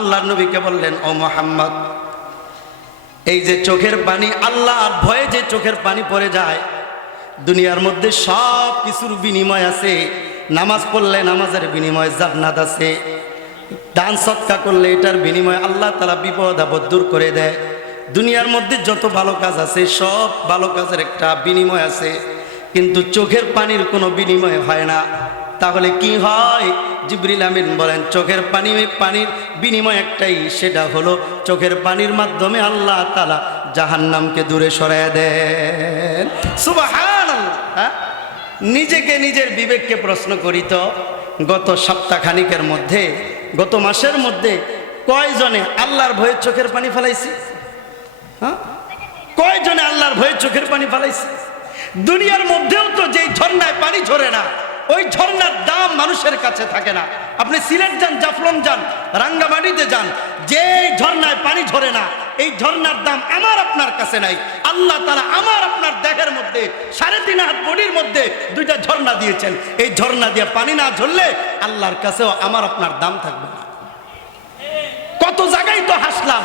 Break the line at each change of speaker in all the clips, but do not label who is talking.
আল্লাহর নবীকে বললেন, ও মোহাম্মদ, এই যে চোখের পানি আল্লাহর ভয়ে যে চোখের পানি পড়ে যায়, দুনিয়ার মধ্যে সব কিছুর বিনিময় আছে। নামাজ পড়লে নামাজের বিনিময় জান্নাত আছে। দান সৎকা করলে এটার বিনিময় আল্লাহ তালা বিপদ আপদ দূর করে দেয়। দুনিয়ার মধ্যে যত ভালো কাজ আছে, সব ভালো কাজের একটা বিনিময় আছে। কিন্তু চোখের পানির কোনো বিনিময় হয় না। তাহলে কি হয়? জিবরিল আমিন বলেন, চোখের পানি, পানির বিনিময় একটাই, সেটা হলো চোখের পানির মাধ্যমে আল্লাহ তালা জাহান্নামকে দূরে সরায় দেন। হ্যাঁ? নিজেকে নিজের বিবেককে প্রশ্ন করি তো, গত সপ্তাহখানিকের মধ্যে, গত মাসের মধ্যে কয়জনে আল্লাহর ভয়ে চোখের পানি ফেলাইছি? হ্যাঁ? কয়জনে আল্লাহর ভয়ে চোখের পানি ফেলাইছে? দুনিয়ার মধ্যেও তো যেই ঝর্ণায় পানি ঝরে না ওই ঝর্ণার দাম মানুষের কাছে থাকে না। আপনি সিলেট যান, জাফলং যান, রাঙ্গামাটিতে যান যে ঝর্ণায় পানি ঝরে না, এই ঝর্ণার দাম আমার আপনার কাছে নাই। আল্লাহ তারা আমার আপনার দেহের মধ্যে, সাড়ে তিন হাত বডির মধ্যে দুইটা ঝর্ণা দিয়েছেন। এই ঝর্ণা দিয়ে পানি না ঝরলে আল্লাহর কাছেও আমার আপনার দাম থাকবে না। কত জায়গায় তো হাসলাম,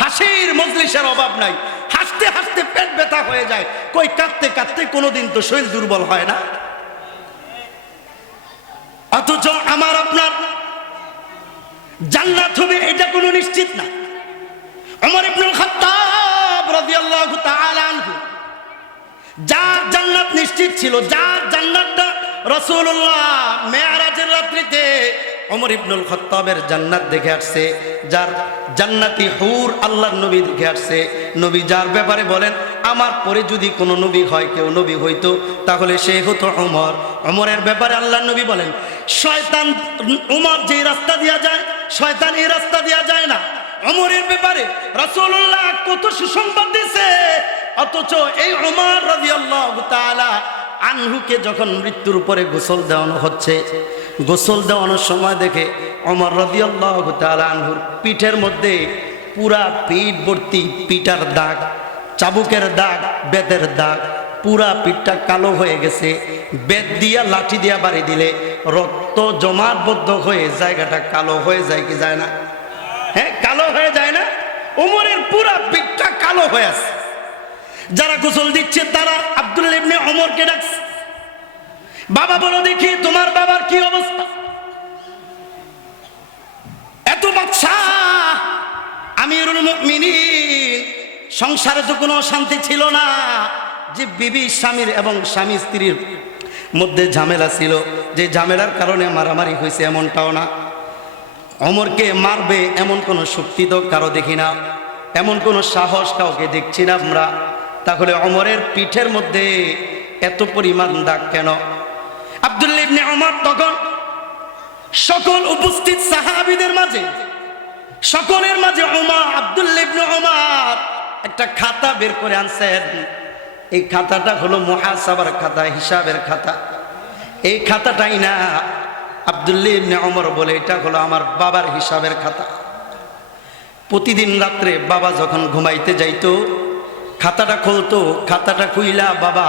হাসির মজলিসের অভাব নাই। হাসতে হাসতে পেট ব্যথা হয়ে যায়। কই কাঁদতে কাঁদতে কোনোদিন তো শরীর দুর্বল হয় না। অথচ আমার আপনার জান্নাত হবে, এটা কোনো নিশ্চিত না। আমার ইবনুল খাত্তাব রাদিয়াল্লাহু তাআলা আনহু, যার জান্নাত নিশ্চিত ছিল, যার জান্নাতটা রাসূলুল্লাহ মেয়ারাজের রাত্রিতে ওমর ইবনুল খত্তাবের জান্নাত দেখে আসছে, যার জান্নাতি হুর আল্লাহর নবী দেখে আসছে। নবী যার ব্যাপারে বলেন, আমার পরে যদি কোনো নবী হয়, কেউ নবী হইতো, তাহলে সে হতো ওমর। ওমরের ব্যাপারে আল্লাহর নবী বলেন শয়তান, উমর যে রাস্তা দিয়া যায়, শয়তান এই রাস্তা দিয়া যায় না। অমরের ব্যাপারে রাসূলুল্লাহ কত সুসংবাদ দিছে। অথচ এই রাদিয়াল্লাহু তাআলা আনহুকে যখন মৃত্যুর উপরে গোসল দেওয়ানো হচ্ছে, গোসল দেওয়ানোর সময় দেখে অমর তাআলা আনহুর পিঠের মধ্যে পুরা পিঠ ভর্তি পিটার দাগ, চাবুকের দাগ, বেতের দাগ, পুরা পিঠটা কালো হয়ে গেছে। বেত দিয়া লাঠি দিয়া বাড়ি দিলে রক্ত জমাটবদ্ধ হয়ে জায়গাটা কালো হয়ে যায় কি যায় না? হ্যাঁ কালো হয়ে যায় না? উমরের পুরা পিঠটা কালো হয়ে আছে। যারা গোসল দিচ্ছে তারা আব্দুল ইবনে ওমরকে ডাকছে। বাবা বলো দেখি তোমার বাবার কি অবস্থা? এত বাচ্চা আমিরুল মুমিনিন, সংসারে তো কোনো শান্তি ছিল না। যে বিবি স্বামীর এবং স্বামী স্ত্রীর মধ্যে ঝামেলা ছিল। যে ঝামেলার কারণে মারামারি হয়েছে এমনটাও না। অমরকে মারবে এমন কোনো শক্তি তো কারও দেখি না। এমন কোনো সাহস কাউকে দেখছি না আমরা। তাহলে অমরের পিঠের মধ্যে এত পরিমাণ দাগ কেন? আব্দুল্লাহ ইবনে অমর তখন সকল উপস্থিত সাহাবিদের মাঝে, সকলের মাঝে ওমা, আব্দুল্লাহ ইবনে একটা খাতা বের করে আনছেন। এই খাতাটা হলো মুহাসাবার খাতা, হিসাবের খাতা। এই খাতাটাই না। আব্দুল্লাহ ইবনে ওমর বলে, এটা হলো আমার বাবার হিসাবের খাতা। প্রতিদিন রাত্রে বাবা যখন ঘুমাইতে যাইতো, খাতাটা খুলতো, খাতাটা খুইলা বাবা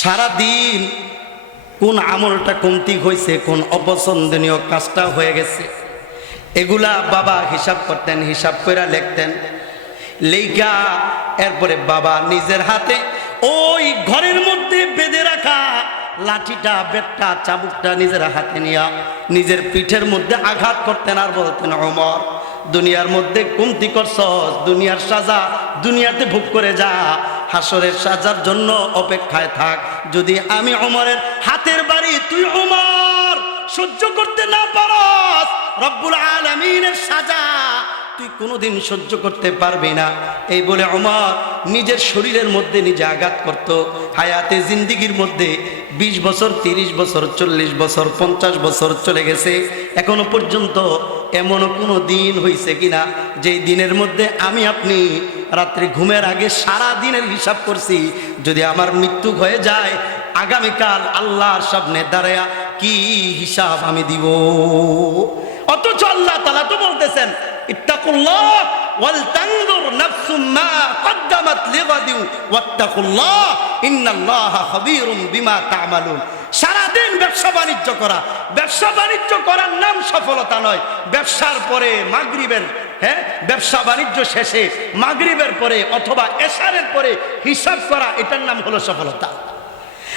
সারা দিন কোন আমলটা কমতি হয়েছে কোন অপছন্দনীয় কাজটা হয়ে গেছে, এগুলা বাবা হিসাব করতেন, হিসাব করে লিখতেন। লেখা এরপরে বাবা নিজের হাতে ওই ঘরের মধ্যে বেঁধে রাখা লাঠিটা, বেটটা চাবুকটা নিজের হাতে নিয়ে নিজের পিঠের মধ্যে আঘাত করতেন আর বলতেন অমর দুনিয়ার মধ্যে কমতি করছস, দুনিয়ার সাজা দুনিয়াতে ভোগ করে যা, হাসরের সাজার জন্য অপেক্ষায় থাক। যদি আমি অমরের হাতের বাড়ি তুই অমর সহ্য করতে না পারস, রব্বুল আলমিনের সাজা তুই কোনোদিন সহ্য করতে পারবি না। এই বলে অমর নিজের শরীরের মধ্যে নিজে আঘাত করত। হায়াতে জিন্দিগির মধ্যে ২০ বছর ৩০ বছর, চল্লিশ বছর, পঞ্চাশ বছর চলে গেছে। এখনও পর্যন্ত এমন কোনো দিন হয়েছে কিনা? যেই দিনের মধ্যে আমি আপনি রাত্রে ঘুমের আগে সারা দিনের হিসাব করছি, যদি আমার মৃত্যু হয়ে যায়, আগামীকাল আল্লাহর সামনে দাঁড়ায়া কি হিসাব আমি দিব? অথচ আল্লাহ তালা তো বলতেছেন ইত্তাকুল্লাহ ওয়াল তানজুর নাফসুম মা কদ্দামাত লিগাদি ওয়াত্তাকুল্লাহ ইন্নাল্লাহা খাবীরুম বিমা তা'মালুন। সারাদিন ব্যবসা বাণিজ্য করা। ব্যবসা বাণিজ্য করার নাম সফলতা নয়। ব্যবসার পরে মাগরিবের হ্যাঁ? ব্যবসা বাণিজ্য শেষে মাগরিবের পরে অথবা এশারের পরে হিসাব করা, এটার নাম হলো সফলতা।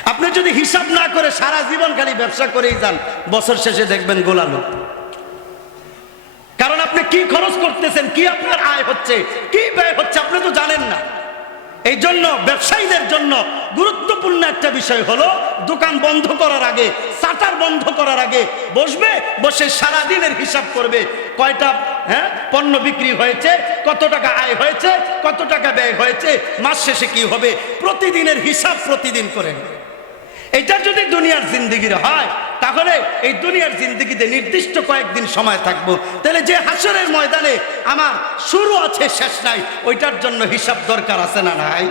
আপনি যদি হিসাব না করে সারা জীবন খালি ব্যবসা করেই যান, বছর শেষে দেখবেন গোলালো কারণ আপনি কি খরচ করতেছেন, কি আপনার আয় হচ্ছে, কি ব্যয় হচ্ছে আপনি তো জানেন না এই জন্য ব্যবসায়ীদের জন্য গুরুত্বপূর্ণ একটা বিষয় হলো, দোকান বন্ধ করার আগে সাটার বন্ধ করার আগে বসবে, বসে সারা দিনের হিসাব করবে, কয়টা হ্যাঁ পণ্য বিক্রি হয়েছে, কত টাকা আয় হয়েছে, কত টাকা ব্যয় হয়েছে, মাস শেষে কি হবে, প্রতিদিনের হিসাব প্রতিদিন করে নেবে। এটা যদি দুনিয়ার জিন্দিগির হয়, তাহলে এই দুনিয়ার জিন্দিগিতে নির্দিষ্ট কয়েকদিন সময় থাকব। তাহলে যে হাসরের ময়দানে আমার শুরু আছে, শেষ নাই, ওইটার জন্য হিসাব দরকার আছে না নাই?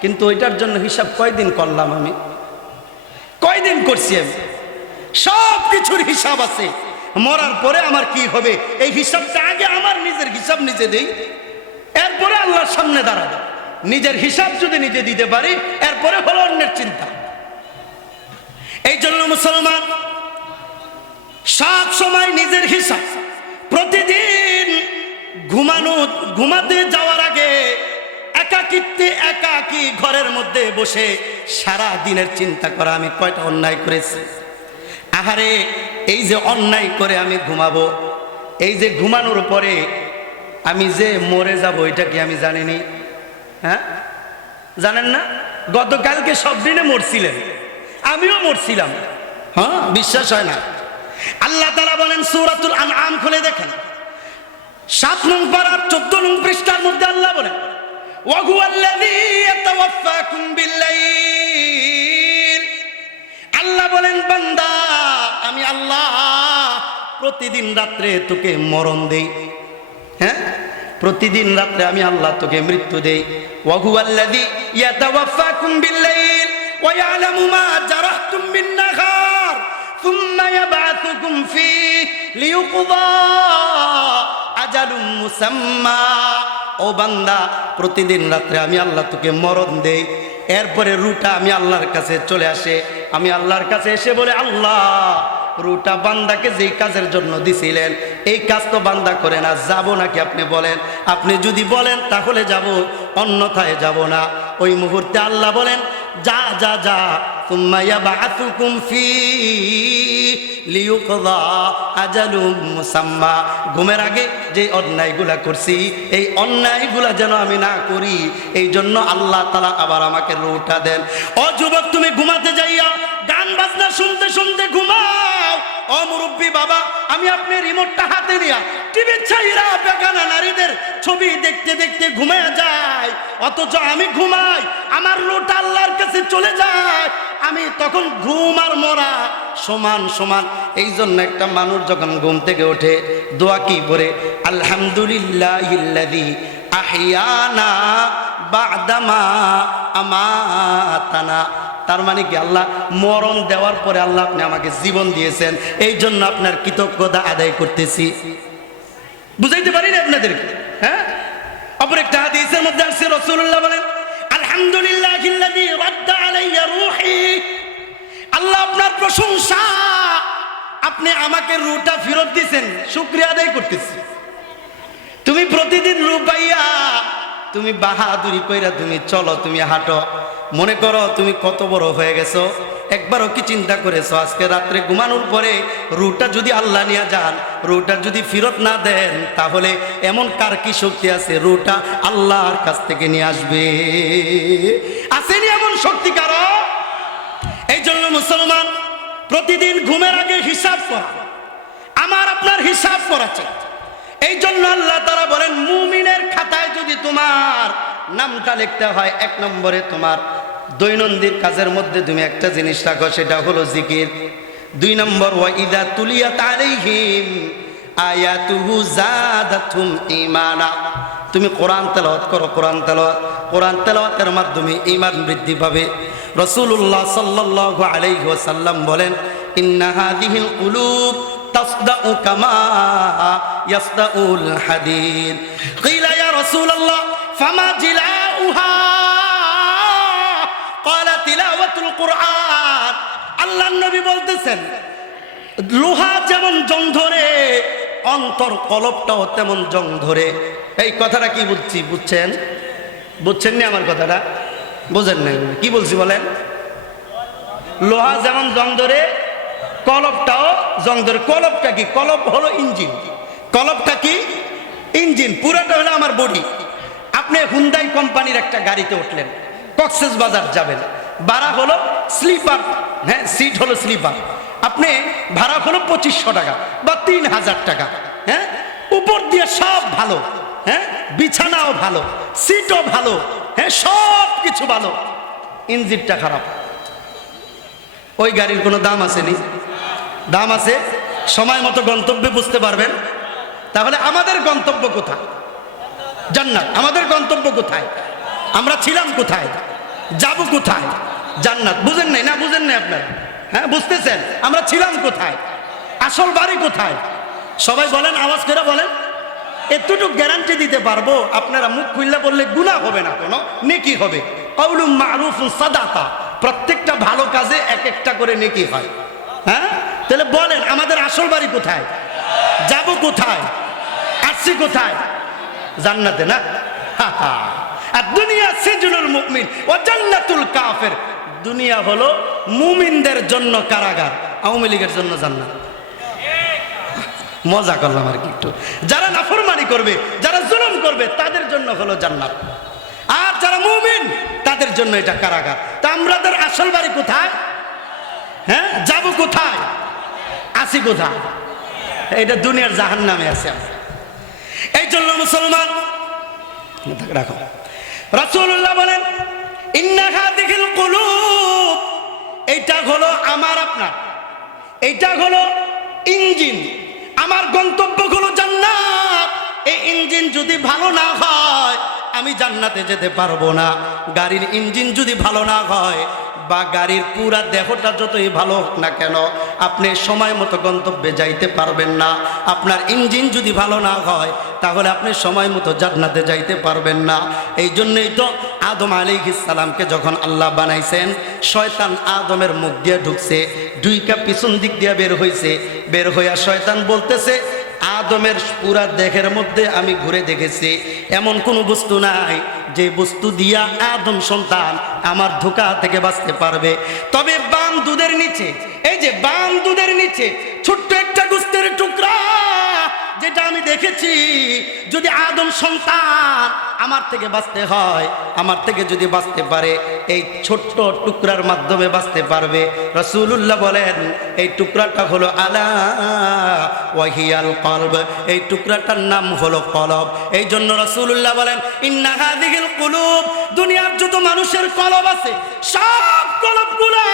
কিন্তু ওইটার জন্য হিসাব কয়দিন করলাম আমি? কয়দিন করছি আমি? সব কিছুর হিসাব আছে। মরার পরে আমার কি হবে? এই হিসাবটা আগে আমার নিজের হিসাব নিজে দেই। এরপরে আল্লাহর সামনে দাঁড়াবো। নিজের হিসাব যদি নিজে দিতে পারি, এরপরে হলো অন্যের চিন্তা। এই জন্য মুসলমান, সব সময় নিজের হিসাব। প্রতিদিন ঘুমানো, ঘুমাতে যাওয়ার আগে একাকিত্বে একাকি ঘরের মধ্যে বসে সারা দিনের চিন্তা করা আমি কয়টা অন্যায় করেছি। আহারে, এই যে অন্যায় করে আমি ঘুমাবো, এই যে ঘুমানোর পরে আমি যে মরে যাব, এটা কি আমি জানিনি? হ্যাঁ? জানেন না? গতকালকে সব দিনে মরছিলেন। আমিও মরছিলাম। হ্যাঁ বিশ্বাস হয় না। আল্লাহ তারা বলেন সৌরাতুল আনআম খুলে দেখেন। সাত নং পাড়ার চোদ্দ নং পৃষ্ঠার মধ্যে আল্লাহ বলেন আল্লাহ বলেন বান্দা আমি আল্লাহ প্রতিদিন রাত্রে তোকে মরণ দেই। হ্যাঁ? প্রতিদিন রাত্রে আমি আল্লাহ তোকে মৃত্যু দেই। ওয়াহু আল্লাহ ইয়াতাওয়াফাকুম বিল্লাইল। ইয়ালামু মা জারাহতুম বিন নাহার সুম্মা ইয়াবআথুকুম ফী লিইউকযা আজালুম মুসাম্মা ও বান্দা, প্রতিদিন রাত্রে আমি আল্লাহ তোকে মরণ দেই, এরপরে রুটা আমি আল্লাহর কাছে চলে আসে। আমি আল্লাহর কাছে এসে বলে, আল্লাহ, রুটা বান্দাকে যেই কাজের জন্য দিছিলেন, এই কাজ তো বান্দা করে না, যাব নাকি আপনি বলেন? আপনি যদি বলেন, তাহলে যাব, অন্যথায় যাব না। ওই মুহূর্তে আল্লাহ বলেন যা যা যা। তুমাইয়া বাতুকুম ফি লিউকদা আজালুম মুসাম্মা। ঘুমের আগে যে অন্যায়গুলা করছি, এই অন্যায়গুলা যেন আমি না করি, এই জন্য আল্লাহ তালা আবার আমাকে রুটা দেন। ও যুবক, তুমি ঘুমাতে যাইয়া গান বাজনা শুনতে শুনতে ঘুমাও। ও মুরব্বী বাবা, আমি আপনি রিমোটটা হাতে নিয়া টিভি ছাইরা বেগানা নারীদের ছবি দেখতে দেখতে ঘুমিয়ে যায় অথচ আমি ঘুমাই, আমার লোট আল্লাহর কাছে চলে যায়। আমি তখন ঘুম আর মরা সমান সমান। এই জন্য একটা মানুষ যখন ঘুম থেকে ওঠে, দোয়া কি পরে আলহামদুলিল্লাহ আহিয়ানা বাদামা আমাতানা তার মানে কি আল্লাহ মরণ দেওয়ার পরে আল্লাহ আপনি আমাকে জীবন দিয়েছেন। এই জন্য আপনার কৃতজ্ঞতা আদায় করতেছি। বুঝাইতে পারি না আপনাদেরকে? হ্যাঁ? অপর একটা হাদিসের মধ্যে আসছে রসুল্লাহ বলেন, আলহামদুলিল্লাহ আল্লাহ আপনার প্রশংসা, আপনি আমাকে রুটা ফেরত দিয়েছেন। শুক্রিয়া আদায় করতেছি। তুমি প্রতিদিন রূপ পাইয়া, তুমি বাহাদুরি কইরা তুমি চলো, তুমি হাঁটো। মনে করো তুমি কত বড় হয়ে গেছো। একবারও কি চিন্তা করেছ? আজকে রাত্রে ঘুমানোর পরে রুটা যদি আল্লাহ নিয়ে যান রুটা যদি ফেরত না দেন, তাহলে এমন কার কি শক্তি আছে? রুটা আল্লাহর কাছ থেকে নিয়ে আসবে। আসেনি এমন শক্তি কারও? এই জন্য মুসলমান, প্রতিদিন ঘুমের আগে হিসাব করা আমার আপনার হিসাব করা চাই। এই জন্য আল্লাহ তারা বলেন, মুমিনের খাতায় যদি তোমার নামটা লিখতে হয়, এক নম্বরে তোমার দৈনন্দিন কাজের মধ্যে তুমি একটা জিনিস রাখো, সেটা হলো জিকির। দুই নম্বর ওয়াইদা তুলিয়া তারিহিম আয়াতুহু তুমি কোরআন তেলাওয়াত করো, কোরআন তেলাওয়াত। কোরআন তেলাওয়াতের মাধ্যমে ইমান বৃদ্ধি পাবে। রসুল্লাহ সাল্লাহ আলাইহি ওয়াসাল্লাম বলেন, ইন্না হাদিহিল কুলুব তাসদাউ কামা ইয়াসদাউল হাদিদ। কিলা ইয়া রাসূলুল্লাহ, ফামা জিলাউহা? কয়লা তিলাওয়াতুল কোরআন। আল্লাহ নবী বলতেছেন, লোহা যেমন জং ধরে অন্তর কলপটাও তেমন জং ধরে এই কথাটা কি বুঝছি, বুঝছেন? বুঝছেন না আমার কথাটা? বোঝেন নাই কি বলছি বলেন? লোহা যেমন জং ধরে কলপটাও জং ধরে কলপটা কি? কলপ হলো ইঞ্জিন। কলপটা কি? ইঞ্জিন। পুরোটা হলো আমার বডি। আপনি হুন্দাই কোম্পানির একটা গাড়িতে উঠলেন। কক্সেস বাজার যাবেন। ভাড়া হলো স্লিপার। হ্যাঁ সিট হলো স্লিপার। আপনি ভাড়া হলো পঁচিশশো টাকা বা তিন হাজার টাকা। হ্যাঁ উপর দিয়ে সব ভালো। হ্যাঁ বিছানাও ভালো সিটও ভালো। হ্যাঁ সব কিছু ভালো। ইঞ্জিনটা খারাপ। ওই গাড়ির কোনো দাম আসেনি। দাম আছে, সময় মতো গন্তব্যে বুঝতে পারবেন। তাহলে আমাদের গন্তব্য কোথায়? জান্নাত, আমাদের গন্তব্য কোথায়? আমরা ছিলাম কোথায়? যাব কোথায়? জান্নাত। বুঝেন নাই না বুঝেন নাই আপনার? হ্যাঁ বুঝতেছেন? আমরা ছিলাম কোথায়? আসল বাড়ি কোথায়? সবাই বলেন, আওয়াজ করে বলেন। এতটুকু গ্যারান্টি দিতে পারব, আপনারা মুখ খুললে বললে গুণা হবে না কোনো, নেকি হবে। কৌলুম মারুফ সাদাতা প্রত্যেকটা ভালো কাজে এক একটা করে নেকি হয়। হ্যাঁ? তাহলে বলেন, আমাদের আসল বাড়ি কোথায়? যাব কোথায়? আসছি কোথায়? জান্নাতে না? হা হা। আর দুনিয়া সেজুনুল মুমিন ও জান্নাতুল কাফের। দুনিয়া হলো মুমিনদের জন্য কারাগার, আওয়ামী লীগের জন্য জান্নাত। মজা করলাম আর কি একটু। যারা নাফরমানি করবে, যারা জুলুম করবে, তাদের জন্য হলো জান্নাত। আর যারা মুমিন, তাদের জন্য এটা কারাগার। তা আমাদের আসল বাড়ি কোথায়? হ্যাঁ যাব কোথায়? আসি কোথায়? এটা দুনিয়ার জাহান নামে আছে। এই জন্য মুসলমান, রাখো। রাসূলুল্লাহ বলেন ইন্নাহা দেখিল কুলুব এইটা হলো আমার আপনার, এইটা হলো ইঞ্জিন, আমার গন্তব্য হলো জান্নাত, এই ইঞ্জিন যদি ভালো না হয়, আমি জান্নাতে যেতে পারব না, গাড়ির ইঞ্জিন যদি ভালো না হয় বা গাড়ির পুরা দেহটা যতই ভালো হোক না কেন, আপনি সময় মতো গন্তব্যে যাইতে পারবেন না। আপনার ইঞ্জিন যদি ভালো না হয়, তাহলে আপনি সময় মতো জান্নাতে যাইতে পারবেন না। এই জন্যই তো আদম আলী ইসালামকে যখন আল্লাহ বানাইছেন, শয়তান আদমের মুখ দিয়ে ঢুকছে দুইকা পিছন দিক দিয়ে বের হয়েছে বের হইয়া শয়তান বলতেছে, আদমের পুরা দেহের মধ্যে আমি ঘুরে দেখেছি, এমন কোনো বস্তু নাই যে বস্তু দিয়া আদম সন্তান আমার ধোকা থেকে বাঁচতে পারবে। তবে বাম দুধের নিচে, এই যে বাম দুধের নিচে, ছোট্ট একটা গুস্তের টুকরা যেটা আমি দেখেছি, যদি আদম সন্তান আমার থেকে বাঁচতে হয়, আমার থেকে যদি বাঁচতে পারে, এই ছোট্ট টুকরার মাধ্যমে বাঁচতে পারবে। রসুল্লাহ বলেন, এই টুকরাটা হলো আলা ওয়াহিয়াল কলব। এই টুকরাটার নাম হলো কলব। এই জন্য রসুল্লাহ বলেন ইন্নাহা দিগিল কুলুব, দুনিয়ার যত মানুষের কলব আছে, সব কলবগুলা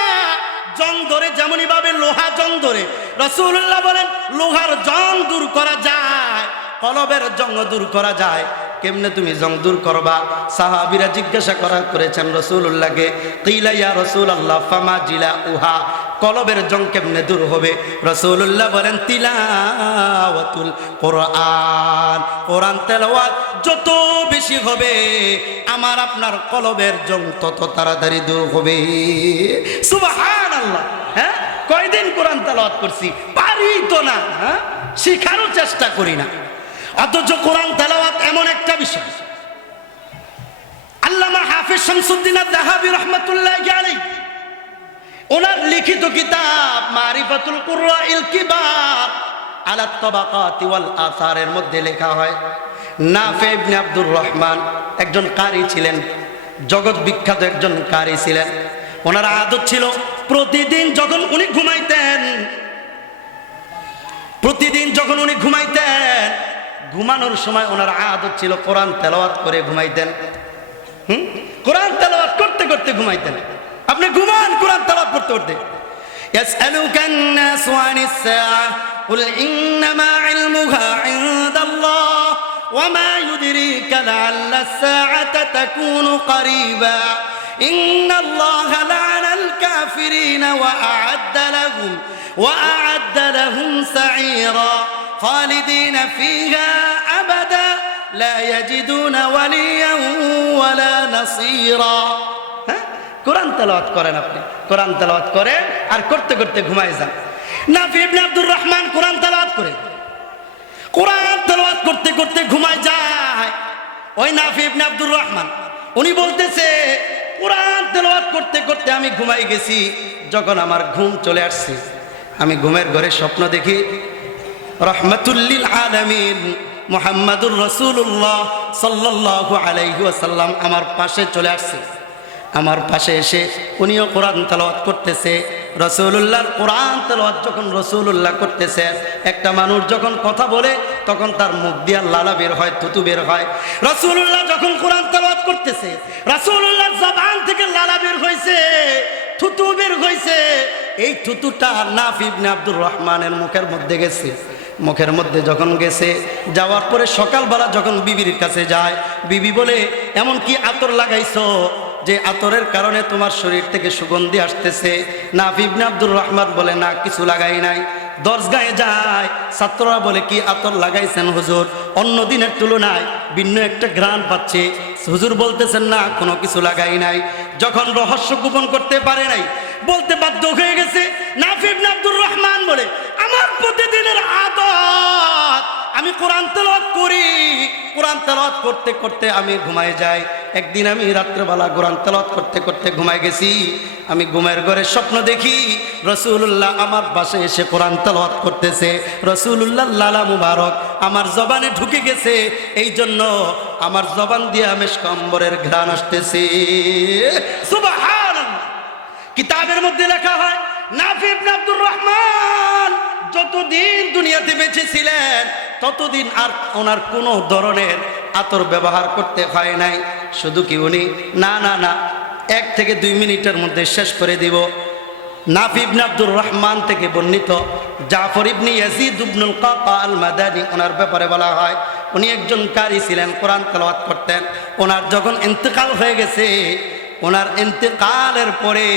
জং ধরে, যেমনই ভাবে লোহা জং ধরে। রসুল্লাহ বলেন, লোহার জং দূর করা যায়, কলবের জং দূর করা যায়। কেমনে তুমি জং দূর করবা? সাহাবিরা জিজ্ঞাসা করা করেছেন রসুল্লাহকে কিলাইয়া রসুল আল্লাহ ফামা জিলা উহা কলবের জং কেমনে দূর হবে? রসুল্লাহ বলেন, তিলাওয়াতুল কোরআন। কোরআন তেলাওয়াত যত বেশি হবে, আমার আপনার কলবের জং তত তাড়াতাড়ি দূর হবে। সুবহান আল্লাহ হ্যাঁ? কয়দিন কোরআন তেলাওয়াত করছি? পারি তো না হ্যাঁ? শিখারও চেষ্টা করি না। অথচ কোরআন তেলাওয়াত এমন একটা বিষয়। আল্লামা হাফিজ শামসুদ্দিন দাহাবি রহমতুল্লাহ আলাই ওনার লিখিত কিতাব মারিফাতুল কুরআইল কিবার আলা তাবাকাত ওয়াল আসারের মধ্যে লেখা হয়, নাফে ইবনে আব্দুর রহমান একজন কারি ছিলেন, জগৎ বিখ্যাত একজন কারি ছিলেন। ওনার আদত ছিল প্রতিদিন যখন উনি ঘুমাইতেন, প্রতিদিন যখন উনি ঘুমাইতেন, ঘুমানোর সময় ওনার আদত ছিল কোরআন তেলাওয়াত করে ঘুমাইতেন। হুম? কোরআন তেলাওয়াত করতে করতে ঘুমাইতেন। আপনি ঘুমান কোরআন তেলাওয়াত করতে করতে يسألك الناس عن الساعة قل إنما علمها عند الله وما يدريك لعل الساعة تكون قريبا إن الله لعن الكافرين وأعد لهم وأعد لهم سعيرا خالدين فيها أبدا لا يجدون وليا ولا نصيرا হ্যাঁ? কোরআন তেলাওয়াত করেন আপনি। কোরআন তেলাওয়াত করেন আর করতে করতে ঘুমায় যান। নাফি ইবনে আব্দুর রহমান কোরআন তেলাওয়াত করে। কোরআন তেলাওয়াত করতে করতে ঘুমায় যায়। ওই নাফি ইবনে আব্দুর রহমান, উনি বলতেছে, কোরআন তেলাওয়াত করতে করতে আমি ঘুমাই গেছি, যখন আমার ঘুম চলে আসছে। আমি ঘুমের ঘরে স্বপ্ন দেখি রহমতুল্লিল আলমিন, মোহাম্মদুর রসুল্লাহ সাল্লাহ আলাইহি ওয়াসাল্লাম আমার পাশে চলে আসছে। আমার পাশে এসে উনিও কোরআন তেলাওয়াত করতেছে রসুল্লাহর কোরআন তেলাওয়াত যখন রসুল্লাহ করতেছে, একটা মানুষ যখন কথা বলে, তখন তার মুখ দিয়ে লালা বের হয়, থুতু বের হয়। রসুল্লাহ যখন কোরআন তেলাওয়াত করতেছে রসুল্লাহর জবান থেকে লালা বের হয়েছে থুতু বের হয়েছে এই থুতুটা নাফিব আব্দুর রহমানের মুখের মধ্যে গেছে। মুখের মধ্যে যখন গেছে, যাওয়ার পরে সকালবেলা যখন বিবির কাছে যায়, বিবি বলে, এমন কি আতর লাগাইছো? যে আতরের কারণে তোমার শরীর থেকে সুগন্ধি আসতেছে। না বিবনে আব্দুর রহমান বলে, না, কিছু লাগাই নাই। দরজগায় যায়, ছাত্ররা বলে, কি আতর লাগাইছেন হুজুর? অন্য দিনের তুলনায় ভিন্ন একটা ঘ্রাণ পাচ্ছে। হুজুর বলতেছেন, না, কোনো কিছু লাগাই নাই। যখন রহস্য গোপন করতে পারে নাই, বলতে বাধ্য হয়ে গেছে নাফিব আব্দুর রহমান বলে, আমার প্রতিদিনের আদত আমি কোরআন তেলাওয়াত করি। কোরআন তেলাওয়াত করতে করতে আমি ঘুমাই যাই। একদিন আমি রাত্রেবেলা কোরআন তেলাওয়াত করতে করতে ঘুমাই গেছি। আমি ঘুমের ঘরে স্বপ্ন দেখি রসুল্লাহ আমার পাশে এসে কোরআন তেলাওয়াত করতেছে। রসুল্লাহ লালা মুবারক আমার জবানে ঢুকে গেছে। এই জন্য আমার জবান দিয়ে আমি কম্বরের ঘ্রাণ আসতেছে। কিতাবের মধ্যে লেখা হয় নাফিব আব্দুর রহমান। যতদিন দুনিয়াতে বেঁচে ছিলেন ততদিন আর ওনার কোনো ধরনের আতর ব্যবহার করতে হয় নাই। শুধু কি উনি? না না না। এক থেকে দুই মিনিটের মধ্যে শেষ করে দিব। নাফিব আব্দুর রহমান থেকে বর্ণিত জাফর ইবনি ইয়াজিদ ইবনুল কাকা আল মাদানি ওনার ব্যাপারে বলা হয়, উনি একজন কারি ছিলেন, কোরআন তেলাওয়াত করতেন। ওনার যখন ইন্তেকাল হয়ে গেছে, ওনার ইন্তেকালের পরে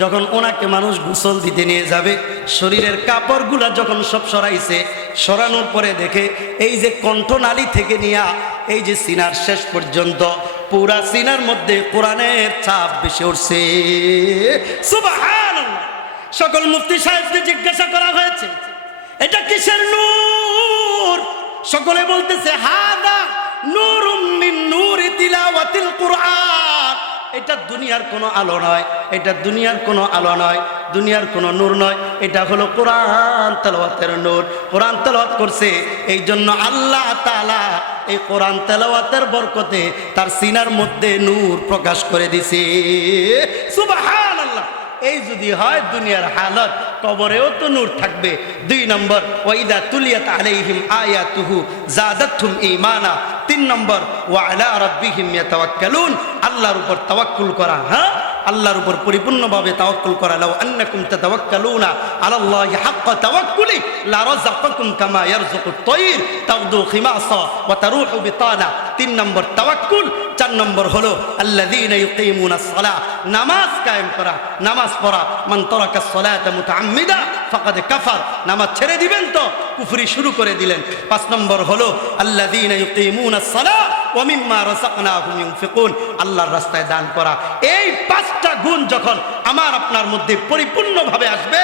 যখন ওনাকে মানুষ গোসল দিতে নিয়ে যাবে, শরীরের কাপড়গুলা যখন সব সরাইছে, সরানোর পরে দেখে এই যে কণ্ঠনালী থেকে নিয়া, এই যে সিনার শেষ পর্যন্ত, পুরা সিনার মধ্যে কোরআনের ছাপ বেশি উঠছে। সকল মুফতি সাহেবকে জিজ্ঞাসা করা হয়েছে, এটা কিসের নূর? সকলে বলতেছে, হাদা মিন নূরি তিলাওয়াতিল কুরআন। এটা দুনিয়ার কোনো আলো নয় এটা দুনিয়ার কোনো আলো নয়, দুনিয়ার কোনো নূর নয়, এটা হলো কোরআন তেলাওয়াতের নূর। কোরআন তেলাওয়াত করছে এই জন্য আল্লাহ তালা এই কোরআন তেলাওয়াতের বরকতে তার সিনার মধ্যে নূর প্রকাশ করে দিছে। সুবহানাল্লাহ! এই যদি হয় দুনিয়ার হালত, কবরেও তো নূর থাকবে। দুই নম্বর ওয়াইদা তুলিয়াত আলাইহিম আয়াতুহু জাদাতহুম ঈমানা। তিন নম্বর, ওয়া আলা রাব্বিহিম ইয়াতাওয়াক্কালুন। আল্লাহর উপর তাওয়াক্কুল করা হ্যাঁ? আল্লাহর উপর পরিপূর্ণভাবে তাওয়াক্কুল করা লাও আন্নাকুম তাতাওয়াক্কালুনা আলাল্লাহি হাক্কা তাওয়াক্কুলি, লা রাযাকাকুম কামা ইয়ারযুকুত তায়র তাগদু খিমাসা ওয়া তারুহু বিতানা। তিন নম্বর তাওয়াক্কুল, চার নম্বর হলো, আল্লাযীনা ইউকিমুনাস সালাহ, নামাজ কায়েম করা, নামাজ পড়া। মান তারাকা সালাতা মুতাআম্মিদা, ফাকাদ কাফার, নামাজ ছেড়ে দিবেন তো, কুফরি শুরু করে দিলেন। পাঁচ নম্বর হলো, আল্লাযীনা ইউকিমুনাস সালাহ, ওয়া মিম্মা রাযাকনাহুম ইউনফিকুন, আল্লাহর রাস্তায় দান করা। এই পাঁচটা গুণ যখন আমার আপনার মধ্যে পরিপূর্ণভাবে আসবে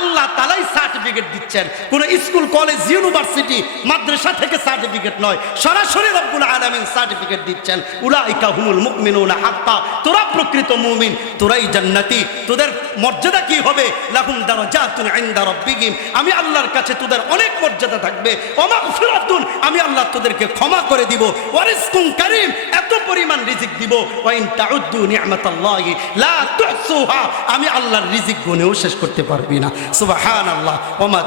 আল্লাহ তালাই সার্টিফিকেট দিচ্ছেন। কোন স্কুল, কলেজ ইউনিভার্সিটি মাদ্রাসা থেকে সার্টিফিকেট নয়। সরাসরি রব্বুল আলামিন সার্টিফিকেট দিচ্ছেন। উলাইকা হুমুল মুমিনুনা হাক্কা তোরা প্রকৃত মুমিন, তোরাই জান্নাতি। তোদের মর্যাদা কি হবে? লাহুম দারাজাতুন ইনদা রাব্বিহিম। আমি আল্লাহর কাছে তোদের অনেক মর্যাদা থাকবে। ওমাগফিরাতুন আমি আল্লাহ তোদেরকে ক্ষমা করে দিব। ওয়ারিজকুন কারীম, এত পরিমাণ রিজিক দিব। ওয়া ইন তাউদ্দু নি'মাতাল্লাহি, লা তুহসুহা। আমি আল্লাহর রিজিক গুনেও শেষ করতে পারবি না। সুবহানাল্লাহ। ওমা